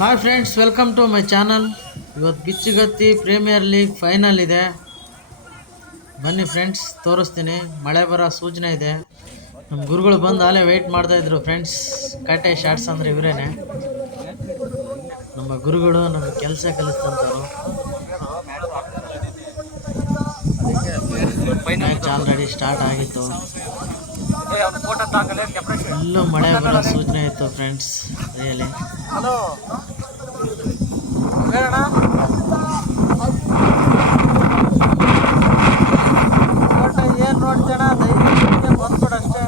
Hi friends, welcome to my channel. ಇವತ್ತು Bicchugatti premier league final ಇದೆ. ಬನ್ನಿ ಫ್ರೆಂಡ್ಸ್, ತೋರಿಸ್ತೀನಿ. ಮಳೆ ಬರೋ ಸೂಚನೆ ಇದೆ. ನಮ್ಮ ಗುರುಗಳು ಬಂದು ಅಲ್ಲೇ ವೆಯ್ಟ್ ಮಾಡ್ತಾಯಿದ್ರು ಫ್ರೆಂಡ್ಸ್. ಕಾಟೆ ಶಾರ್ಟ್ಸ್ ಅಂದರೆ ಇವರೇನೆ ನಮ್ಮ ಗುರುಗಳು, ನಮಗೆ ಕೆಲಸ ಕಲಿಸ್ತಂಥವ್ರು. ಮ್ಯಾಚ್ ಆಲ್ರೆಡಿ ಸ್ಟಾರ್ಟ್ ಆಗಿತ್ತು. ಫುಲ್ಲು ಮಳೆ ಬರೋ ಸೂಚನೆ ಇತ್ತು ಫ್ರೆಂಡ್ಸ್. ರಿಯಲಿ ಏನು ನೋಡ್ತೇಣ ದಯವಿಟ್ಟು ಬಂದ್ಬಿಡಷ್ಟೇ.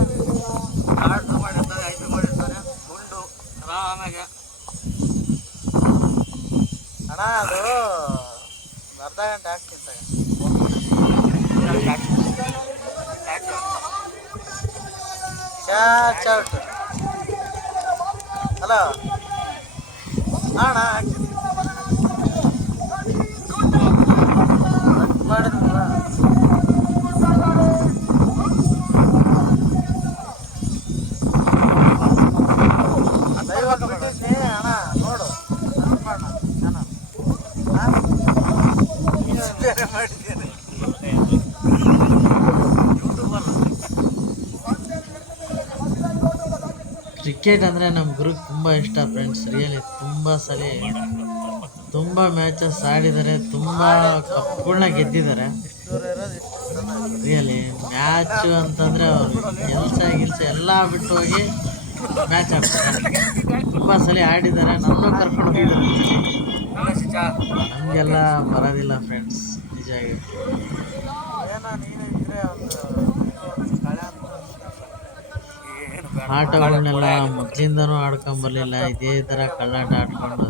ಅಣ್ಣ ಅದು ಅರ್ಧ ಗಂಟೆ ಆಗ್ತಿತ್ತು. ಚಾಟ್ ಹಲೋ ಅಣ್ಣ ಮಾಡಿದ್ರಲ್ಲ ದೈವಾಗ ಬಿಟ್ಟಿದ್ನಿ ಅಣ್ಣ, ನೋಡು ಬೇರೆ ಮಾಡಿದ್ದೀನಿ. ಕ್ರಿಕೆಟ್ ಅಂದರೆ ನಮ್ಮ ಗುರುಗೆ ತುಂಬ ಇಷ್ಟ ಫ್ರೆಂಡ್ಸ್. ರಿಯಲಿ ತುಂಬ ಮ್ಯಾಚಸ್ ಆಡಿದ್ದಾರೆ, ತುಂಬ ಕಪ್ಗಳನ್ನ ಗೆದ್ದಿದ್ದಾರೆ. ರಿಯಲಿ ಮ್ಯಾಚು ಅಂತಂದರೆ ಅವರು ಕೆಲಸ ಎಲ್ಲ ಬಿಟ್ಟು ಹೋಗಿ ಮ್ಯಾಚ್ ಆಡ್ತಾರೆ. ತುಂಬ ಸಲ ಆಡಿದ್ದಾರೆ, ನನ್ನೂ ಕರ್ಕೊಂಡು ಹೋಗಿದ್ದಾರೆ. ನಮಗೆಲ್ಲ ಬರೋದಿಲ್ಲ ಫ್ರೆಂಡ್ಸ್, ನಿಜವಾಗಿ. ಆಟಗಳನ್ನೆಲ್ಲ ಮೊದಲಿಂದನೂ ಆಡ್ಕೊಂಬರ್ಲಿಲ್ಲ. ಇದೇ ಥರ ಕಳ್ಳಾಟ ಆಡ್ಕೊಂಡು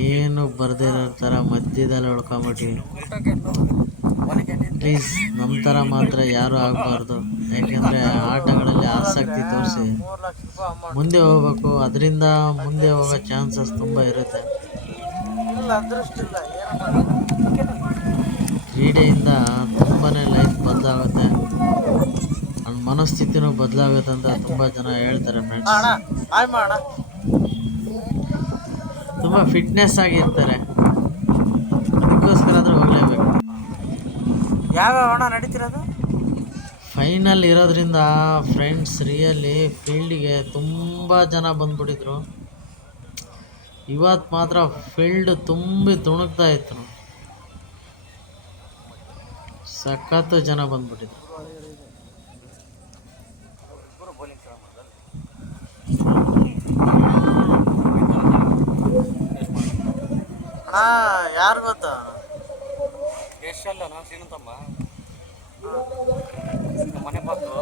ಏನು ಬರ್ದಿರೋ ಥರ ಮಧ್ಯದಲ್ಲಿ ಉಳ್ಕೊಂಬಿಟ್ವಿ. ಪ್ಲೀಸ್ ನಮ್ಮ ಥರ ಮಾತ್ರ ಯಾರೂ ಆಗಬಾರ್ದು. ಯಾಕೆಂದರೆ ಆಟಗಳಲ್ಲಿ ಆಸಕ್ತಿ ತೋರಿಸಿ ಮುಂದೆ ಹೋಗ್ಬೇಕು. ಅದರಿಂದ ಮುಂದೆ ಹೋಗೋ ಚಾನ್ಸಸ್ ತುಂಬ ಇರುತ್ತೆ. ಕ್ರೀಡೆಯಿಂದ ತುಂಬಾ ಲೈಫ್ ಬದಲಾಗುತ್ತೆ, ನನ್ನ ಮನಸ್ಥಿತಿನೂ ಬದಲಾಗುತ್ತೆ ಅಂತ ತುಂಬ ಜನ ಹೇಳ್ತಾರೆ ಫ್ರೆಂಡ್ಸ್. ತುಂಬ ಫಿಟ್ನೆಸ್ ಆಗಿರ್ತಾರೆ, ಅದಕ್ಕೋಸ್ಕರ ಆದರೂ ಹೋಗಲೇಬೇಕು. ಯಾವ್ಯಾವ ನಡೀತಿರೋದು ಫೈನಲ್ ಇರೋದ್ರಿಂದ ಫ್ರೆಂಡ್ಸ್, ರಿಯಲಿ ಫೀಲ್ಡಿಗೆ ತುಂಬ ಜನ ಬಂದ್ಬಿಟ್ಟಿದ್ರು. ಇವತ್ತು ಮಾತ್ರ ಫೀಲ್ಡ್ ತುಂಬಿ ತುಣುಕ್ತಾ ಇತ್ತು. ಸಖತ್ತು ಜನ ಬಂದ್ಬಿಟ್ಟಿದ್ರು. ಯಾರು ಗೊತ್ತಾ? ಎಷ್ಟಲ್ಲ ನಾ ಶ್ರೀನಂತಮ್ಮ ಮನೆ ಬಂದು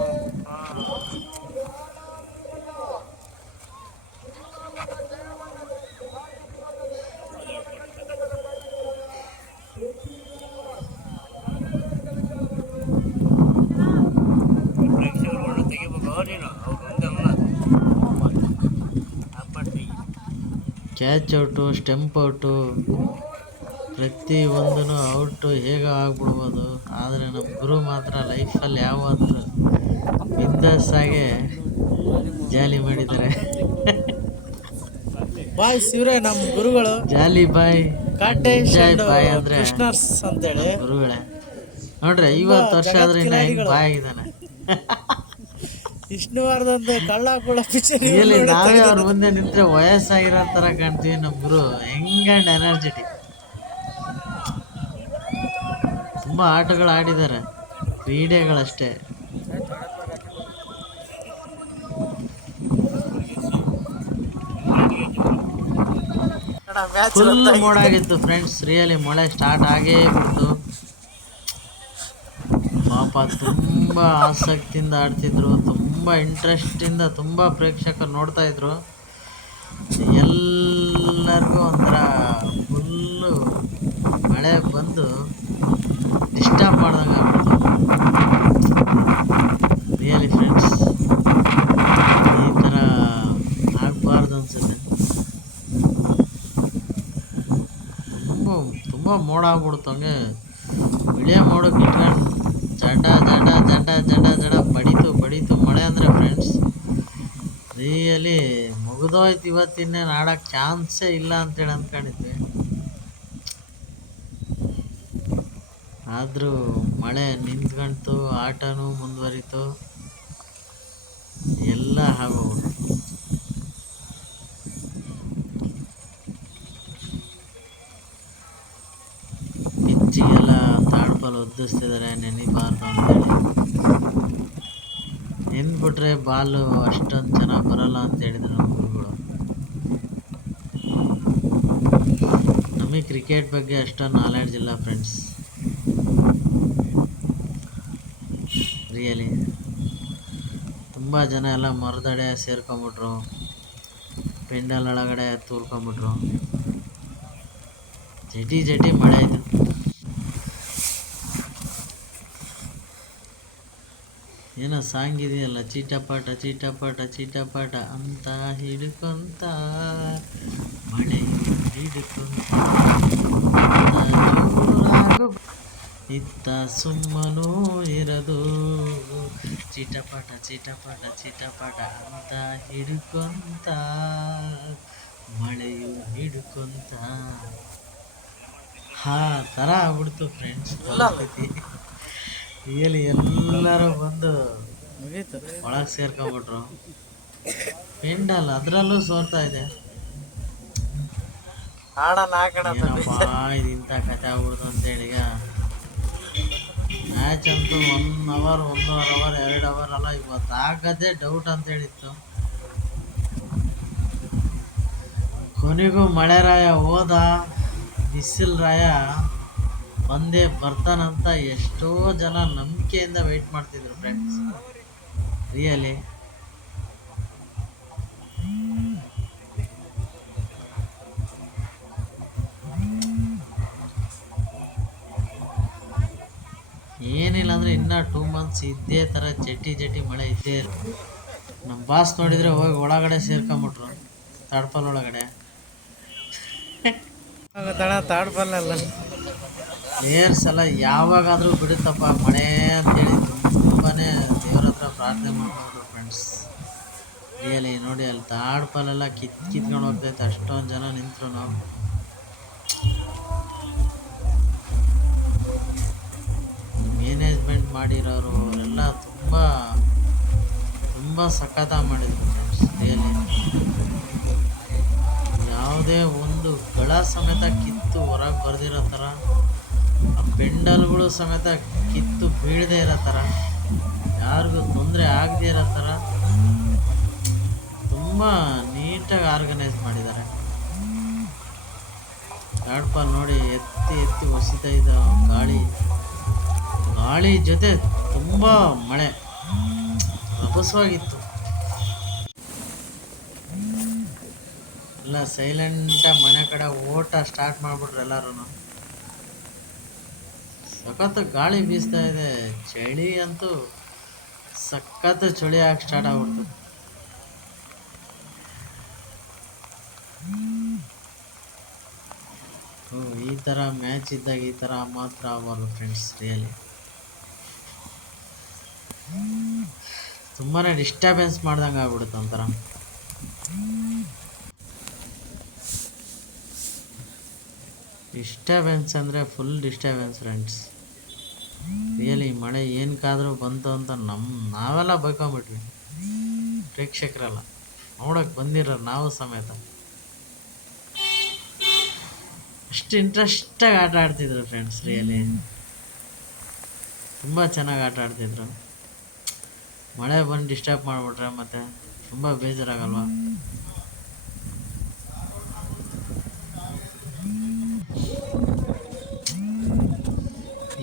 ಕ್ಯಾಚ್ ಔಟು, ಸ್ಟೆಂಪ್ ಔಟು, ಪ್ರತಿಯೊಂದೂ ಔಟು ಹೇಗೆ ಆಗ್ಬಿಡ್ಬೋದು. ಆದರೆ ನಮ್ಮ ಗುರು ಮಾತ್ರ ಲೈಫಲ್ಲಿ ಯಾವತ್ತು ಬಿಂದಾಸಾಗೆ ಜಾಲಿ ಮಾಡಿದ್ದಾರೆ. ಬಾಯ್ ಇವರೇ ನಮ್ಮ ಗುರುಗಳು, ಜಾಲಿ ಬಾಯ್, ಕಾಟೇಶ್ ಬಾಯ್ ಅಂದರೆ ಕೃಷ್ಣರ್ಸ್ ಅಂತೇಳಿ ಗುರುಗಳೇ. ನೋಡ್ರಿ 50 ವರ್ಷ ಆದ್ರೆ ಇನ್ನ ಹೆಂಗೆ ಬಾಯ್ ಆಗಿದ್ದಾನೆ. ವಿಷ್ಣುವರ್ಧನ್ ಕಳ್ಳ ಕುಳ್ಳ ಪಿಕ್ಚರ್ ಇಲ್ಲಿ ನಾವೇ ಅವ್ರ ಮುಂದೆ ನಿಂತ್ರೆ ವಯಸ್ಸಾಗಿರೋ ಥರ ಕಾಣ್ತೀವಿ. ನಮ್ಮ ಗುರು ಹೆಂಗಂಡ್ ಎನರ್ಜೆಟಿಕ್. ತುಂಬ ಆಟಗಳು ಆಡಿದ್ದಾರೆ, ಕ್ರೀಡೆಗಳಷ್ಟೇ. ಫುಲ್ ಮೋಡಾಗಿತ್ತು ಫ್ರೆಂಡ್ಸ್. ರಿಯಲಿ ಮಳೆ ಸ್ಟಾರ್ಟ್ ಆಗೇ ಬಿಡ್ತು. ಪಾಪ ತುಂಬ ಆಸಕ್ತಿಯಿಂದ ಆಡ್ತಿದ್ರು, ತುಂಬ ಇಂಟ್ರೆಸ್ಟಿಂದ ತುಂಬ ಪ್ರೇಕ್ಷಕರು ನೋಡ್ತಾ ಇದ್ರು. ಎಲ್ಲರಿಗೂ ಒಂಥರ ಫುಲ್ಲು ಮಳೆ ಬಂದು ಡಿಸ್ಟರ್ಬ್ ಮಾಡ್ದಂಗೆ ಆಗ್ಬಿಡ್ತು. ರಿಯಲಿ ಫ್ರೆಂಡ್ಸ್, ಈ ಥರ ಆಗಬಾರ್ದು ಅನ್ಸುತ್ತೆ. ತುಂಬ ಮೋಡ ಆಗ್ಬಿಡ್ತು. ಹಂಗೆ ಬಿಳಿಯ ಮೋಡಕ್ಕೆ ಇಟ್ಕೊಂಡು ಜಡ ಜಡ ಜಡ ಜಡ ಜಡ ಬಡಿತು ಮಳೆ ಅಂದರೆ ಫ್ರೆಂಡ್ಸ್ ರಿಯಲಿ ಮುಗಿದೋಯ್ತು, ಇವತ್ತಿನ್ನೇನು ಆಡೋಕ್ಕೆ ಚಾನ್ಸೇ ಇಲ್ಲ ಅಂತೇಳಿ ಅಂದ್ಕೊಂಡಿದ್ವಿ. ಆದರೂ ಮಳೆ ನಿಂತ್ಕೊಂತು, ಆಟನೂ ಮುಂದುವರಿತು, ಎಲ್ಲ ಆಗೋಗ್ಬಿಟ್ಟು. ಪಿಚ್ಚಿಗೆಲ್ಲ ತಾಡ್ಪಲ್ ಒದ್ದಿಸ್ತಿದ್ದಾರೆ ನೆನಿಬಾರ್ದು ಅಂತೇಳಿ. ನೆನ್ಬಿಟ್ರೆ ಬಾಲು ಅಷ್ಟೊಂದು ಚೆನ್ನಾಗಿ ಬರಲ್ಲ ಅಂತ ಹೇಳಿದ್ರು ನಮ್ಮ ಗುರುಗಳು. ನಮಗೆ ಕ್ರಿಕೆಟ್ ಬಗ್ಗೆ ಅಷ್ಟೊಂದು ನಾಲೆಡ್ಜ್ ಇಲ್ಲ ಫ್ರೆಂಡ್ಸ್, ರಿಯಲಿ. ತುಂಬ ಜನ ಎಲ್ಲ ಮರದಡೆ ಸೇರ್ಕೊಂಬಿಟ್ರು, ಪೆಂಡಲ್ ಒಳಗಡೆ ತೂರ್ಕೊಂಬಿಟ್ರು. ಜಟಿ ಜಟಿ ಮಳೆ ಇದು. ಏನೋ ಸಾಂಗ್ ಇದೆಯಲ್ಲ, ಚೀಟಪಾಟ ಚೀಟಪಾಟ ಚೀಟಪಾಟ ಅಂತ ಹಿಡ್ಕೊಂತ ಮಳೆ ಹಿಡ್ಕೊಂತ ಜೋರಾಗು ಇತ್ತ ಸುಮ್ಮನೂ ಇರದು. ಚೀಟಪಾಟ ಚೀಟಪಾಟ ಚೀಟಪಾಟ ಅಂತ ಹಿಡ್ಕೊಂತ ಮಳೆಯು ಹಿಡ್ಕೊಂತ ಥರ ಆಗ್ಬಿಡ್ತು ಫ್ರೆಂಡ್ಸ್ ಪರಿಸ್ಥಿತಿ. ರಿಯಲಿ ಎಲ್ಲರೂ ಬಂದು ಮುಗೀತು. ಒಳಗೆ ಸೇರ್ಕೊಂಬಿಟ್ರು. ಪೆಂಡಲ್ ಅದರಲ್ಲೂ ಸೋರ್ತಾ ಇದೆ. ಏನಪ್ಪ ಇದು ಇಂಥ ಕತೆ ಆಗ್ಬಿಡ್ತು ಅಂತೇಳಿ. ಈಗ ಮ್ಯಾಚ್ ಅಂತೂ 1 ಅವರ್ 1.5 ಅವರ್ 2 ಅವರ್ ಅಲ್ಲ, ಇವತ್ತು ಆಗದೇ ಡೌಟ್ ಅಂತ ಹೇಳಿತ್ತು. ಕೊನೆಗೂ ಮಳೆ ರಾಯ ಹೋದ, ಬಿಸಿಲು ರಾಯ ಬಂದೇ ಬರ್ತಾನಂತ ಎಷ್ಟೋ ಜನ ನಂಬಿಕೆಯಿಂದ ವೆಯ್ಟ್ ಮಾಡ್ತಿದ್ರು ಫ್ರೆಂಡ್ಸ್, ರಿಯಲಿ. ಏನಿಲ್ಲ ಅಂದರೆ ಇನ್ನೂ 2 ಮಂತ್ಸ್ ಇದೇ ಥರ ಜಟಿ ಜಟಿ ಮಳೆ ಇದ್ದೇ ಇರುತ್ತೆ. ನಮ್ಮ ಬಾಸ್ ನೋಡಿದರೆ ಹೋಗಿ ಒಳಗಡೆ ಸೇರ್ಕೊಂಬಿಟ್ರು, ತಾಡ್ಪಲ್ ಒಳಗಡೆ. ತಾಡ್ಪಲ್ಲಲ್ಲ ಪ್ಲೇಯರ್ಸ್ ಎಲ್ಲ ಯಾವಾಗಾದರೂ ಬಿಡುತ್ತಪ್ಪ ಮಳೆ ಅಂತೇಳಿ ತುಂಬಾ ದೇವ್ರ ಹತ್ರ ಪ್ರಾರ್ಥನೆ ಮಾಡ್ಕೊಂಡ್ರು ಫ್ರೆಂಡ್ಸ್, ರಿಯಲಿ. ನೋಡಿ ಅಲ್ಲಿ ತಾಡ್ಪಲ್ಲೆಲ್ಲ ಕಿತ್ಕೊಂಡು ಹೋಗ್ತೈತೆ, ಅಷ್ಟೊಂದು ಜನ ನಿಂತರು. ನಾವು ಮ್ಯಾನೇಜ್ಮೆಂಟ್ ಮಾಡಿರೋರು ಅವರೆಲ್ಲ ತುಂಬ ಸಖತ್ತಾಗಿ ಮಾಡಿದ್ರು ಫ್ರೆಂಡ್ಸ್, ರಿಯಲಿ. ಯಾವುದೇ ಒಂದು ಗಳ ಸಮೇತ ಕಿತ್ತು ಹೊರಗೆ ಬರ್ದಿರೋ ಥರ, ಆ ಪೆಂಡಲ್ಗಳು ಸಮೇತ ಕಿತ್ತು ಬೀಳದೇ ಇರೋ ಥರ, ಯಾರಿಗೂ ತೊಂದರೆ ಆಗದೇ ಇರೋ ಥರ ತುಂಬ ನೀಟಾಗಿ ಆರ್ಗನೈಸ್ ಮಾಡಿದ್ದಾರೆ. ತಾಡ್ಪಲ್ ನೋಡಿ ಎತ್ತಿ ಎತ್ತಿ ಹೊಸಿತಾ ಇದ್ದ ಗಾಳಿ ಜೊತೆ ತುಂಬ ಮಳೆ ರಭಸವಾಗಿತ್ತು. ಎಲ್ಲ ಸೈಲೆಂಟಾಗಿ ಮನೆ ಕಡೆ ಓಟ ಸ್ಟಾರ್ಟ್ ಮಾಡಿಬಿಟ್ರು ಎಲ್ಲರೂ. ಸಖತ್ತು ಗಾಳಿ ಬೀಸ್ತಾ ಇದೆ, ಚಳಿ ಅಂತೂ ಸಖತ್ತು ಚಳಿ ಆಗಿ ಸ್ಟಾರ್ಟ್ ಆಗ್ಬಿಡ್ತು. ಈ ಥರ ಮ್ಯಾಚ್ ಇದ್ದಾಗ ಈ ಥರ ಮಾತ್ರ ಆಗಬಾರ್ದು ಫ್ರೆಂಡ್ಸ್, ರಿಯಲಿ. ತುಂಬಾ ಡಿಸ್ಟರ್ಬೆನ್ಸ್ ಮಾಡ್ದಂಗೆ ಆಗ್ಬಿಡುತ್ತೆ ಒಂಥರ. ಡಿಸ್ಟರ್ಬೆನ್ಸ್ ಅಂದರೆ ಫುಲ್ ಡಿಸ್ಟರ್ಬೆನ್ಸ್ ಫ್ರೆಂಡ್ಸ್, ರಿಯಲಿ. ಮಳೆ ಏನಕ್ಕಾದರೂ ಬಂತು ಅಂತ ನಾವೆಲ್ಲ ಬೈಕೊಂಬಿಟ್ವಿ, ಪ್ರೇಕ್ಷಕರೆಲ್ಲ ನೋಡೋಕ್ಕೆ ಬಂದಿರೋ ನಾವು ಸಮೇತ. ಅಷ್ಟು ಇಂಟ್ರೆಸ್ಟಾಗಿ ಆಟ ಆಡ್ತಿದ್ರು ಫ್ರೆಂಡ್ಸ್, ರಿಯಲಿ. ತುಂಬ ಚೆನ್ನಾಗಿ ಆಟ ಆಡ್ತಿದ್ರು. ಮಳೆ ಬಂದು ಡಿಸ್ಟರ್ಬ್ ಮಾಡಿಬಿಟ್ರೆ ಮತ್ತೆ ತುಂಬ ಬೇಜಾರಾಗಲ್ವ.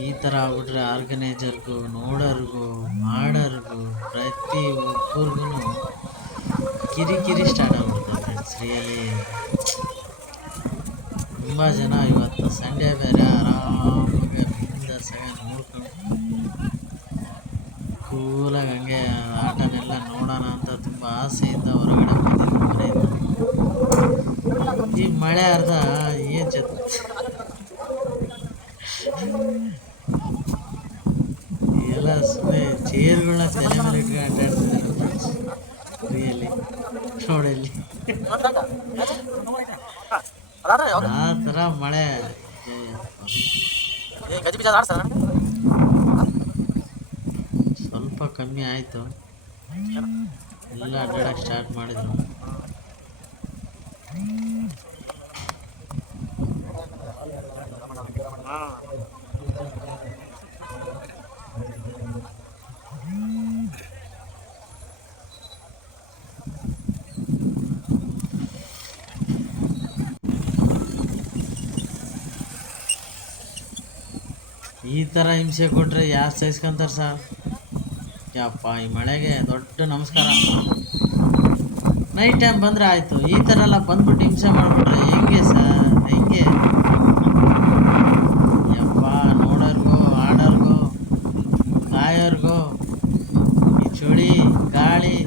ಈ ಥರ ಆಗ್ಬಿಟ್ರೆ ಆರ್ಗನೈಸರ್ಗೂ, ನೋಡೋರ್ಗೂ, ಮಾಡೋರ್ಗೂ, ಪ್ರತಿ ಒಬ್ಬರಿಗೂ ಕಿರಿಕಿರಿ ಸ್ಟಾರ್ಟ್ ಆಗ್ಬಿಡ್ತದೆ ಫ್ರೆಂಡ್ಸ್, ರಿಯಲಿ. ತುಂಬ ಜನ ಇವತ್ತು ಸಂಡೇ ಬೇರೆ ಆರಾಮಾಗಿ ಬಿಂದಾಸಾಗಿ ನೋಡ್ಕೊಂಡು ಕೂಲಾಗಿ ಹಂಗೆ ಆಟನೆಲ್ಲ ನೋಡೋಣ ಅಂತ ತುಂಬ ಆಸೆಯಿಂದ ಹೊರಗಡೆ ಬಂದಿದ್ದು ಮನೆಯಿಂದ. ಈ ಮಳೆ ಅರ್ಧ ಏನು ಎಲ್ಲ ಸುಮ್ಮನೆ ಚೇರ್ಗಳನ್ನ ತಲೆ ಮೇಲೆ ಇಟ್ಕೊಂಡು ಆಟ ಆಡ್ತಿದ್ದಾರೆ ಫ್ರೆಂಡ್ಸ್, ರಿಯಲಿ. ಆ ಥರ ಮಳೆ. ಸ್ವಲ್ಪ ಕಮ್ಮಿ ಆಯಿತು, ಎಲ್ಲ ಅಡ್ಡಾಡಕ್ಕೆ ಸ್ಟಾರ್ಟ್ ಮಾಡಿದ್ರು. ಈ ಥರ ಹಿಂಸೆ ಕೊಟ್ಟರೆ ಯಾರು ಸಹಿಸ್ಕೊಂತಾರೆ ಸರ್? ಯಪ್ಪ, ಈ ಮಳೆಗೆ ದೊಡ್ಡ ನಮಸ್ಕಾರ. ನೈಟ್ ಟೈಮ್ ಬಂದರೆ ಆಯಿತು, ಈ ಥರ ಎಲ್ಲ ಬಂದ್ಬಿಟ್ಟು ಹಿಂಸೆ ಮಾಡಿಬಿಟ್ರೆ ಹೆಂಗೆ ಸರ್? ಹೆಂಗೆ? ಯಪ್ಪ, ನೋಡೋರ್ಗೋ ಆಡೋರ್ಗೋ ಕಾಯೋರ್ಗೋ ಈ ಚಳಿ ಗಾಳಿ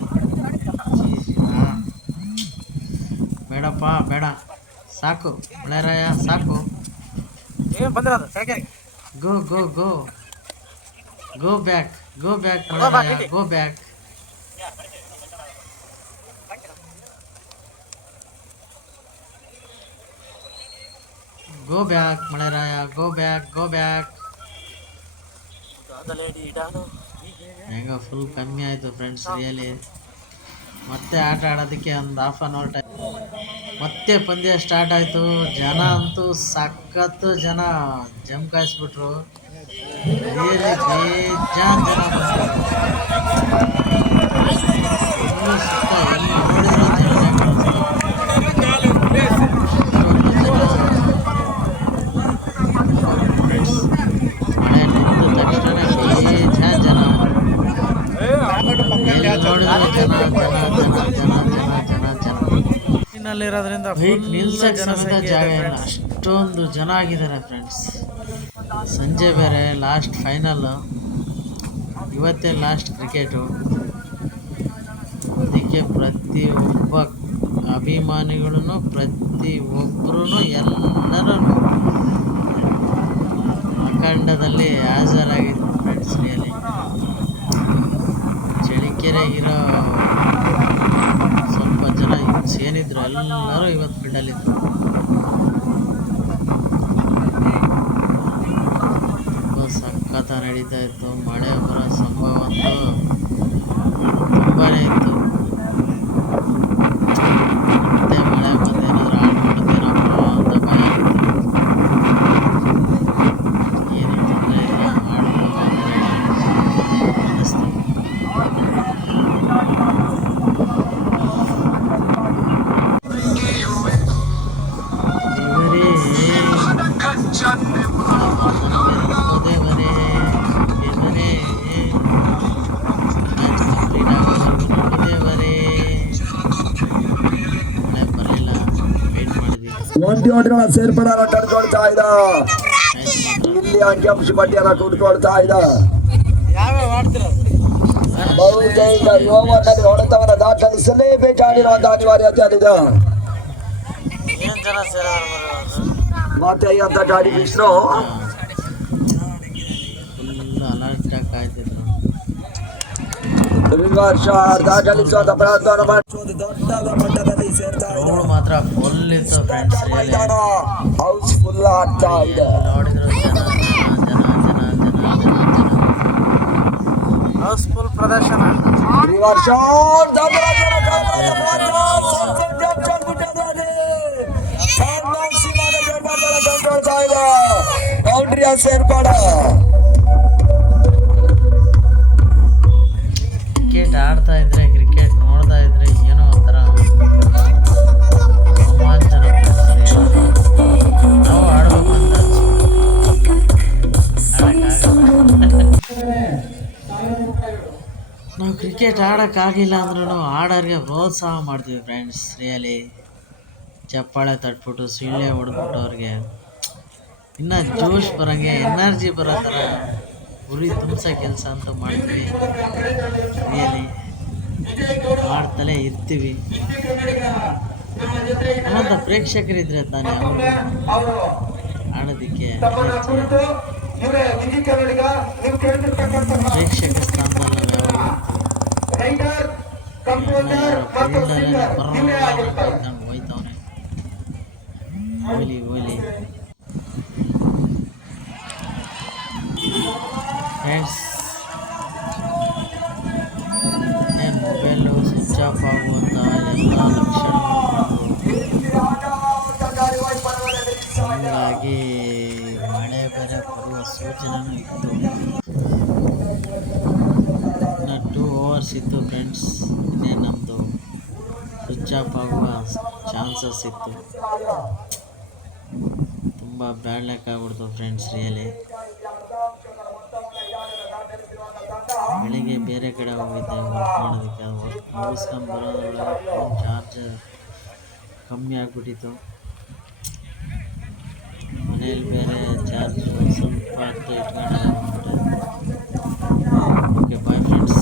ಬೇಡಪ್ಪ, ಬೇಡ, ಸಾಕು ಮಳೆರಾಯ, ಸಾಕು. Go go go go back, go back ಮಳೆರಾಯ, ಗೋ ಬ್ಯಾಕ್. ಗೋ ಬ್ಯಾಕ್ ಮಳೆರಾಯ, ಗೋ ಬ್ಯಾಕ್, ಗೋ ಬ್ಯಾಕ್. ಹೆಂಗ ಫುಲ್ ಕಮ್ಮಿ ಆಯಿತು ಫ್ರೆಂಡ್ಸ್ ರಿಯಲಿ. ಮತ್ತೆ ಆಟ ಆಡೋದಕ್ಕೆ ಒಂದು ಹಾಫ್ ಆನ್ ಅವರ್ ಟೈಮ್. ಮತ್ತೆ ಪಂದ್ಯ ಸ್ಟಾರ್ಟ್ ಆಯಿತು. ಜನ ಅಂತೂ ಸಖತ್ತು ಜನ ಜಮಕಾಯಿಸ್ಬಿಟ್ರು. ರಿಯಲಿ ಬೇಜಾನ್ ಜನ ಬಂದ್ರು. ಎಲ್ಲೂ ಸುತ್ತ ಎಲ್ಲಿ ನೋಡಿದ್ರು ಜನನೇ ಕಾಣಿಸ್ತು. ಮಳೆ ನಿಂತ ತಕ್ಷಣ ಬೇಜಾನ್ ಜನ, ಎಲ್ಲಿ ನೋಡಿದ್ರು ಜನ ಜನ ಜನ ಜನ ಜನ ಜನ ಜನ. ಇರೋದ್ರಿಂದ ವೆಯ್ಟ್ ನಿಲ್ಸಕ್ಕೆ ಸಮೇತ ಜಾಗ ಇಲ್ಲ, ಅಷ್ಟೊಂದು ಜನ ಆಗಿದ್ದಾರೆ ಫ್ರೆಂಡ್ಸ್. ಸಂಜೆ ಬೇರೆ ಲಾಸ್ಟ್ ಫೈನಲ್, ಇವತ್ತೇ ಲಾಸ್ಟ್ ಕ್ರಿಕೆಟು. ಅದಕ್ಕೆ ಪ್ರತಿಯೊಬ್ಬ ಅಭಿಮಾನಿಗಳೂ ಪ್ರತಿಯೊಬ್ಬರೂ ಎಲ್ಲರೂ ಅಖಂಡದಲ್ಲಿ ಹಾಜರಾಗಿದ್ರು ಫ್ರೆಂಡ್ಸ್ ರಿಯಲಿ. ಚಳಿಕೆರೆಗಿರೋ ಸ್ವಲ್ಪ ಜನ ಏನಿದ್ರು ಎಲ್ಲರೂ ಇವತ್ತು ಫೀಲ್ಡಲ್ಲಿದ್ದರು. ತುಂಬ ಸಖತ್ತ ನಡೀತಾ ಇತ್ತು. ಮಳೆ ಬರೋ ಸಂಭವ ಅಂತೂ ತುಂಬಾ ಇತ್ತು. ಮತ್ತೆ ಮಳೆ ಬಂದು ಏನಾದರೂ ಆಡ್ಬಿಡ್ತೇನಪ್ಪ ಅಂತ ಭಯ ಆಗಿತ್ತು. ಏನೂ ತೊಂದರೆ ಇಲ್ಲ, ಆಡ್ಬೋದು ಅನ್ನಿಸ್ತು. ಒಂಟಿಗಳ ಸೇರ್ಪಡೆನ ಕಂಡುಕೊಳ್ತಾ ಇದ್ದ. ಇಲ್ಲಿ ಅಂಕಿಅಂಶ ಪಟ್ಟಿಯನ್ನ ಕೂತ್ಕೊಳ್ತಾ ಇದ್ದ. ಬಹುತೇಕ ಓವರ್ನಲ್ಲಿ ಹೊಡೆತವನ್ನ ದಾಖಲಿಸಲೇಬೇಕಾಗಿರುವಂತಹ ಅನಿವಾರ್ಯತೆ ಅಲ್ಲಿದೆ. ಮತ್ತೆ ಅಂತ ಗಾಡಿ ಬಿಸಿರು ವಿಮರ್ಶ ದಾಖಲಿಸುವಂತ ಪ್ರಯತ್ನವನ್ನು ಮಾಡಿಸುವುದು ದೊಡ್ಡ ಮಟ್ಟದಲ್ಲಿ ಸೇರ್ತಾ ಇದೆ. ಮಾತ್ರ ಫುಲ್ ಇತ್ತು ಫ್ರೆಂಡ್ಸ್. ಹೌಸ್ ಫುಲ್ ಆಗ್ತಾ ಇದೆ. ನೋಡಿದ್ರು ಜನ ಜನ ಜನ ಜನ ಜನ ಜನ ಹೌಸ್ಫುಲ್ ಪ್ರದರ್ಶನ. ವಿಮರ್ಶ ಬೌಂಡ್ರಿಯ ಸೇರ್ಪಡೆ. ಕ್ರಿಕೆಟ್ ಆಡ್ತಾ ಇದ್ರೆ, ಕ್ರಿಕೆಟ್ ನೋಡ್ತಾ ಇದ್ರೆ ಏನೋ ಒಂಥರ ರೋಮಾಂಚನ. ನಾವು ಆಡ್ಬೇಕು ಅಂತ ನಾವು ಕ್ರಿಕೆಟ್ ಆಡೋಕ್ಕಾಗಿಲ್ಲ ಅಂದ್ರೂ ಆಡೋರಿಗೆ ಪ್ರೋತ್ಸಾಹ ಮಾಡ್ತೀವಿ ಫ್ರೆಂಡ್ಸ್ ರಿಯಲಿ. ಚಪ್ಪಾಳೆ ತಟ್ಬಿಟ್ಟು ಸಿಳ್ಳೆ ಹೊಡೆದ್ಬಿಟ್ಟು ಅವ್ರಿಗೆ ಇನ್ನೂ ಜೋಶ್ ಬರೋಂಗೆ, ಎನರ್ಜಿ ಬರೋ ಥರ ಉರಿ ತುಂಬಿಸೋ ಕೆಲಸ ಅಂತೂ ಮಾಡ್ತೀವಿ ರಿಯಲಿ. ಮಾಡ್ತಲೇ ಇರ್ತೀವಿ. ನಮ್ಮಂಥ ಪ್ರೇಕ್ಷಕರಿದ್ರೆ ತಾನೇ ಅವರು ಆಡೋದಕ್ಕೆ ಪ್ರೇಕ್ಷಕ ಸ್ಥಾನದಲ್ಲಿ ನಾವು ಯಾವಾಗ ಇರ್ತೀವಿ. ಫೀಲ್ಡಲ್ಲೆಲ್ಲ ಬರ್ಕೊಂಡು ಹೋಯ್ತವನೆ. ಹೋಯ್ಲಿ ಫ್ರೆಂಡ್ಸ್, ಮೊಬೈಲು ಸ್ವಿಚ್ ಆಫ್ ಆಗುವಂಥ ಎಲ್ಲ ಲಕ್ಷಣಗಳು ಹೀಗಾಗಿ ಮಳೆ ಬೇರೆ ಬರುವ ಸೂಚನೆನೂ ಇತ್ತು. ಇನ್ನು 2 hours ಇತ್ತು ಫ್ರೆಂಡ್ಸ್, ಇನ್ನೇ ನಮ್ಮದು ಸ್ವಿಚ್ ಆಫ್ ಆಗುವ ಚಾನ್ಸಸ್ ಇತ್ತು. ತುಂಬ ಬ್ಯಾಡ್ ಲಕ್ ಆಗ್ಬಿಡ್ತು ಫ್ರೆಂಡ್ಸ್ ರಿಯಲಿ. ಬೆಳಿಗ್ಗೆ ಬೇರೆ ಕಡೆ ಹೋಗಿದ್ದೆ ವರ್ಕ್ ಮಾಡೋದಕ್ಕೆ. ಅದು ವರ್ಕ್ ಮುಗಿಸ್ಕೊಂಡು ಬರೋದ್ರೊಳಗೆ ಫೋನ್ ಚಾರ್ಜ್ ಕಮ್ಮಿ ಆಗಿಬಿಟ್ಟಿತ್ತು. ಮನೇಲಿ ಬೇರೆ ಚಾರ್ಜ್ ಸ್ವಲ್ಪ ಹೊತ್ತು ಇಟ್ಕೊಂಡು ಓಕೆ ಬಾಯ್ ಫ್ರೆಂಡ್ಸ್.